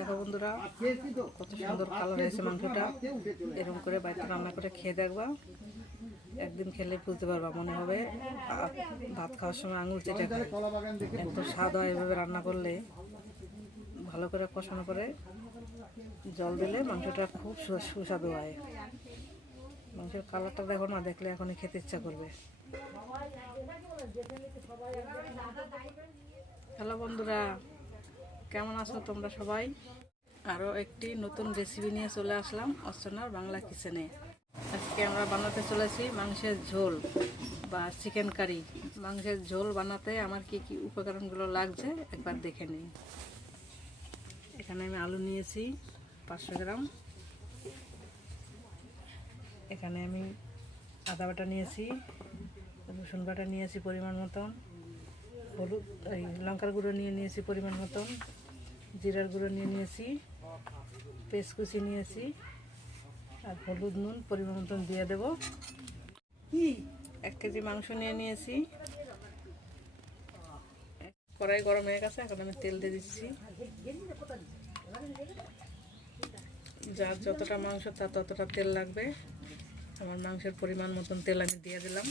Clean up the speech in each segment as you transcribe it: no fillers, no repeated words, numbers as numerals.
দেখো বন্ধুরা কত সুন্দর কালার হয়েছে মাংসটা। এরকম করে বাড়িতে রান্না করে খেয়ে দেখবা, একদিন খেলে বুঝতে পারবা, মনে হবে ভাত খাওয়ার সময় আঙুল চেটে খায়। এত স্বাদ হয় এভাবে রান্না করলে। ভালো করে কষানো করে জল দিলে মাংসটা খুব সুস্বাদু হয়। মাংসের কালারটা দেখো না, দেখলে এখনই খেতে ইচ্ছা করবে। হ্যালো বন্ধুরা, কেমন আছো তোমরা সবাই? আরও একটি নতুন রেসিপি নিয়ে চলে আসলাম অর্চনার বাংলা কিচেনে। আজকে আমরা বানাতে চলেছি মাংসের ঝোল বা চিকেন কারি। মাংসের ঝোল বানাতে আমার কি কি উপকরণগুলো লাগছে একবার দেখে নিই। এখানে আমি আলু নিয়েছি 500 গ্রাম। এখানে আমি আদা বাটা নিয়েছি, রসুন বাটা নিয়েছি পরিমাণ মতন, হলুদ লঙ্কার গুঁড়ো নিয়েছি পরিমাণ মতন, জিরার গুঁড়ো নিয়েছি, পেঁয়াজ কুচি নিয়েছি, আর হলুদ নুন পরিমাণ মতন দিয়ে দেব। 1 কেজি মাংস নিয়েছি। কড়াই গরম হয়ে গেছে, এখন আমি তেল দিয়ে দিচ্ছি। যার যতটা মাংস তার ততটা তেল লাগবে। আমার মাংসের পরিমাণ মতন তেল আমি দিয়ে দিলাম।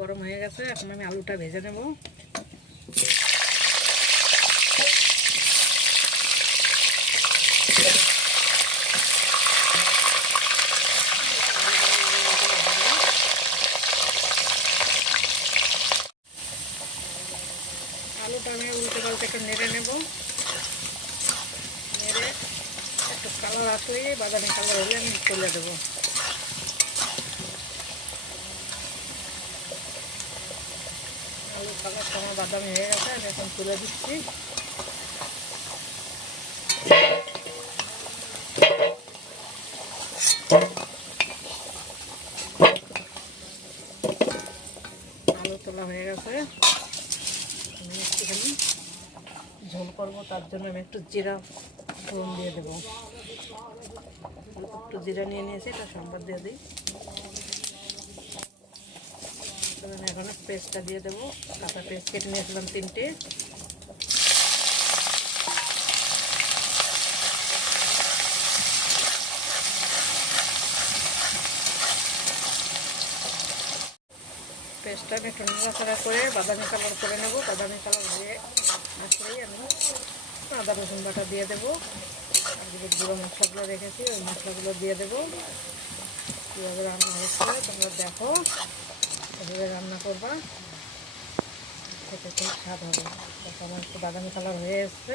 গরম হয়ে গেছে, এখন আমি আলুটা ভেজে নেব। আলুটা আমি উল্টে পাল্টে একটু নেড়ে নেব। নেড়ে একটু কালার আসলেই, বাদামি কালার হলে আমি তুলে দেবো। আলু কালারটা আমার বাদামি হয়ে গেছে, আমি এখন তুলে দিচ্ছি। আলু তোলা হয়ে গেছে, আমি একটুখানি ঝোল করবো, তার জন্য আমি একটু জিরা ফোড়ন দিয়ে দেবো। একটু জিরা নিয়েছি, এটা সম্বাদ দিয়ে দিই। এখন পেস্টটা দিয়ে দেবো। কাঁচা পেস্ট কেটে নিয়েছিলাম 3টে। পেস্টটা আমি একটু নাড়াচাড়া করে বাদামি কালার করে নেব। বাদামি কালার হয়ে আসলেই আমি আদা রসুন বাটা দিয়ে দেবো। আর যে গুঁড়ো মশলাগুলো রেখেছি ওই মশলাগুলো দিয়ে দেবো। কীভাবে রান্না হচ্ছে তোমরা দেখো, এভাবে রান্না করবা, খেতে খুব স্বাদ হবে। আমার একটু বাদামি কালার হয়ে এসছে।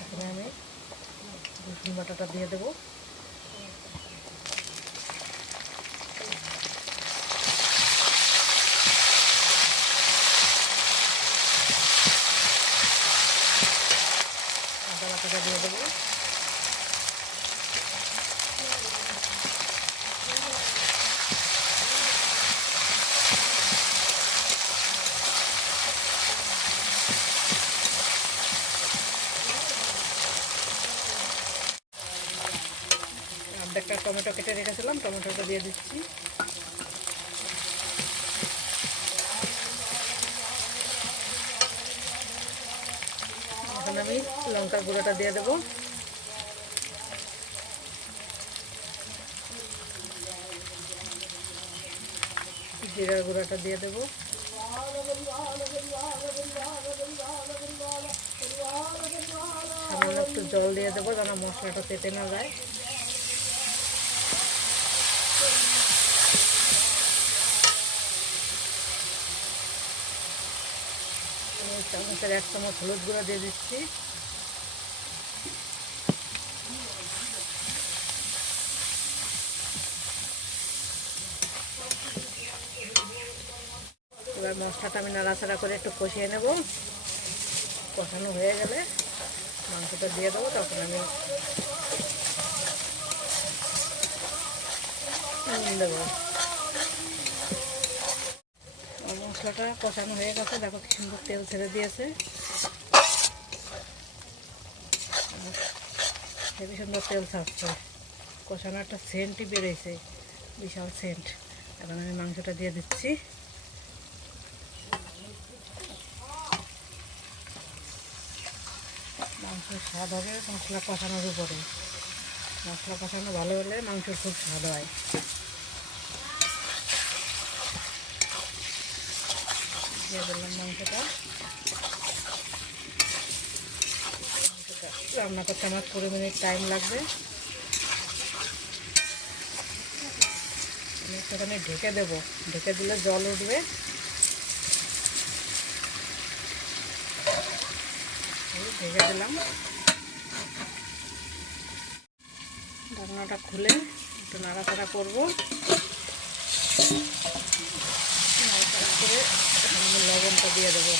এখানে আমি রসুন বাটাটা দিয়ে দেবো। আদা বাটাটা দিয়ে দেবো। একটা টমেটো কেটে রেখেছিলাম, টমেটোটা দিয়ে দিচ্ছি। এখন আমি লঙ্কার গুঁড়োটা দিয়ে দেবো। জিরার গুঁড়োটা দিয়ে দেবো। সামান্য একটু জল দিয়ে দেবো যেন মশলাটা পেতে না যায়। চামচের 1 চামচ হলুদ গুঁড়ো দিয়ে দিচ্ছি। এবার মশলাটা আমি নাড়াচাড়া করে একটু কষিয়ে নেব। কষানো হয়ে গেলে মাংসটা দিয়ে দেবো। তখন আমি নুন দেবো। মশলাটা কষানো হয়ে গেছে, দেখো কি সুন্দর তেল ছেড়ে দিয়েছে। হেবি সুন্দর তেল ছাড়ছে, কষানো একটা সেন্টই বেড়েছে। বিশাল সেন্ট। এখন আমি মাংসটা দিয়ে দিচ্ছি। মাংসের স্বাদ হবে মশলা কষানোর উপরে। মশলা কষানো ভালো হলে মাংসের খুব স্বাদ হয়। দিয়ে দিলাম মাংসটা। রান্না করতে আমার 20 মিনিট টাইম লাগবে। আমি একটুখানি ঢেকে দেবো, ঢেকে দিলে জল উঠবে। ঢেকে দিলাম। ঢাকনাটা খুলে একটু নাড়াচাড়া করবো। নাড়াচাড়া করে আমি লবণটা দিয়ে দেবো।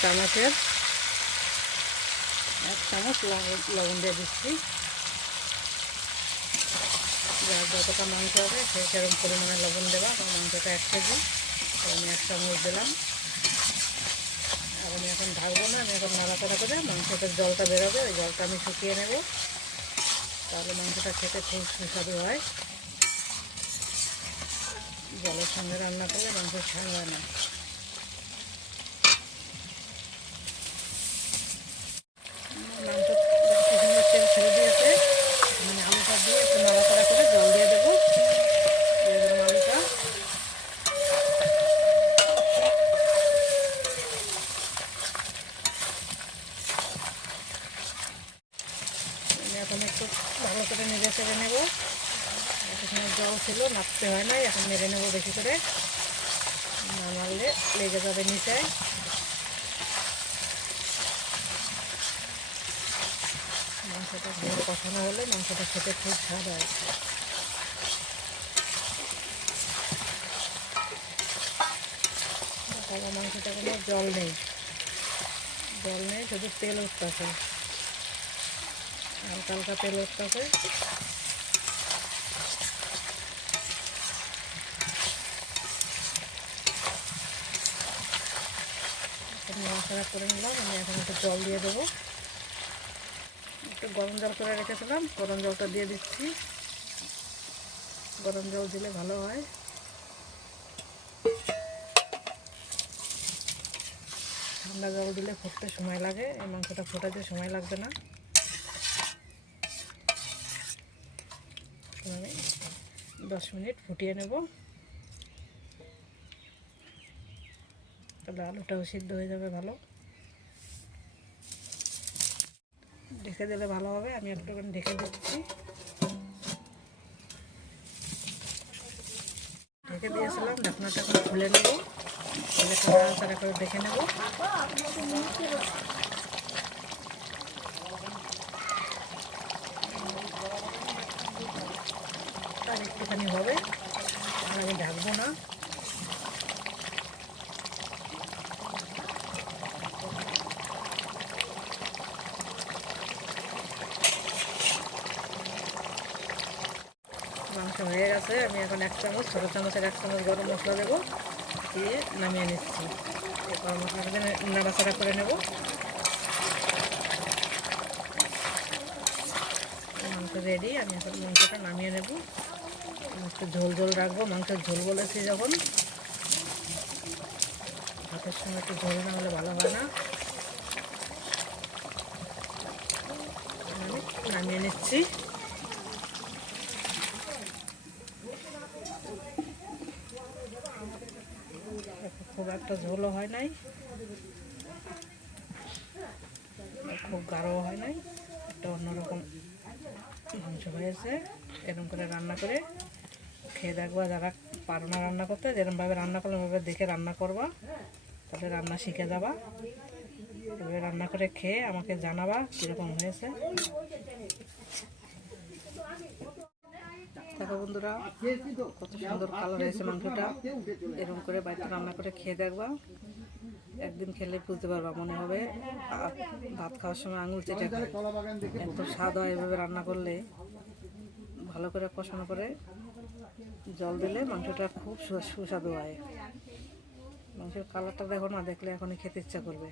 চামচের 1 চামচ লবণ দিয়ে দিচ্ছি। যতটা মাংস হবে সেরকম পরিমাণে লবণ দেবা। আমার মাংসটা 1 কেজি, আমি 1 চামচ দিলাম। আর আমি এখন ঢাকবো না, আমি এখন নাড়াচাড়া করে মাংসটার জলটা বেরোবে, ওই জলটা আমি শুকিয়ে নেব। তাহলে মাংসটা খেতে খুব সুস্বাদু হয়। জলের সঙ্গে রান্না করলে মাংস স্বাদ হয় না। মাংস সুন্দর তেল ছেড়ে দিয়েছে। মানে আলুটা দিয়ে একটু নাড়াচাড়া করে জল দিয়ে দেবো। দিয়ে দেবো আলুটা। এখন একটু ভালো করে নেড়ে চেড়ে নেবো। এখানে জল ছিল, নাড়তে হয় নাই। এখন নেড়ে নেবো বেশি করে, না নাড়লে লেগে যাবে নিচায়। মাংসটা ভালো কষানো হলে মাংসটা খেতে খুব স্বাদ হয়। তারপর মাংসটা কোনো জল নেই, শুধু তেল উঠতেছে, হালকা হালকা তেল উঠতেছে। নাড়াচাড়া করে নিলাম। আমি এখন একটু জল দিয়ে দেবো। একটু গরম জল করে রেখেছিলাম, গরম জলটা দিয়ে দিচ্ছি। গরম জল দিলে ভালো হয়। ঠান্ডা জল দিলে ফুটতে সময় লাগে, এই মাংসটা ফোটাতে সময় লাগবে না। আমি 10 মিনিট ফুটিয়ে নেব, তাহলে আলুটাও সিদ্ধ হয়ে যাবে ভালো। ঢেকে দিলে ভালো হবে। আমি একটুখানি ঢেকে দিচ্ছি। ঢেকে দিয়েছিলাম, ঢাকনাটা এখন খুলে নেব। খুলে নাড়াচাড়া করে দেখে নেব। আর একটুখানি হবে, আমি ঢাকবো না। মাংস হয়ে গেছে। আমি এখন 1 চামচ, ছোটো চামচের 1 চামচ গরম মশলা দেবো, দিয়ে নামিয়ে নিচ্ছি। এই গরম মশলাটা নাড়াচাড়া করে নেব। মাংস রেডি। আমি এখন মাংসটা নামিয়ে নেব। একটু ঝোল ঝোল রাখবো। মাংসের ঝোল বলেছি যখন, ভাতের সঙ্গে একটু ঝোল না হলে ভালো হয় না। আমি নামিয়ে নিচ্ছি। খুব একটা ঝোলও হয় নাই, খুব গাঢ়ও হয় নাই, একটা অন্যরকম মাংস হয়েছে। এরকম করে রান্না করে খেয়ে দেখবা। যারা পারো না রান্না করতে, যেরকমভাবে রান্না করলে ওইভাবে দেখে রান্না করবা, তাহলে রান্না শিখে যাবা। এভাবে রান্না করে খেয়ে আমাকে জানাবা কীরকম হয়েছে। দেখো বন্ধুরা, কত সুন্দর কালার হয়েছে মাংসটা। এরকম করে বাড়িতে রান্না করে খেয়ে দেখবা। একদিন খেলে বুঝতে পারবা, মনে হবে ভাত খাওয়ার সময় আঙুল চেটে খায়। এত স্বাদ হয় এভাবে রান্না করলে। ভালো করে কষানো করে জল দিলে মাংসটা খুব সুস্বাদু হয়। মাংসের কালারটা দেখো না, দেখলে এখনই খেতে ইচ্ছা করবে।